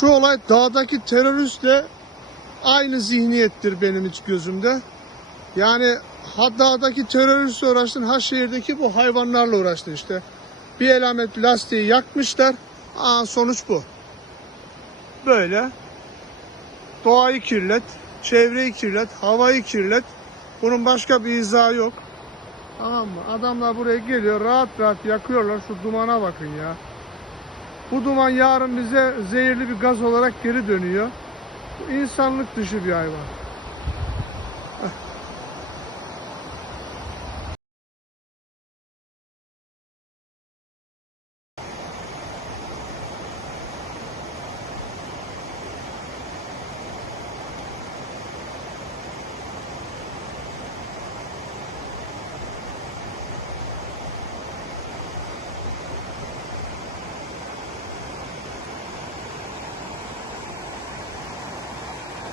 Şu olay dağdaki teröristle aynı zihniyettir benim iç gözümde. Yani ha dağdaki teröristle uğraştın, ha şehirdeki bu hayvanlarla uğraştın işte. Bir elamet lastiği yakmışlar. Aa, sonuç bu. Böyle. Doğayı kirlet, çevreyi kirlet, havayı kirlet. Bunun başka bir izahı yok. Tamam mı? Adamlar buraya geliyor, rahat rahat yakıyorlar. Şu dumana bakın ya. Bu duman yarın bize zehirli bir gaz olarak geri dönüyor. Bu insanlık dışı bir hayvan.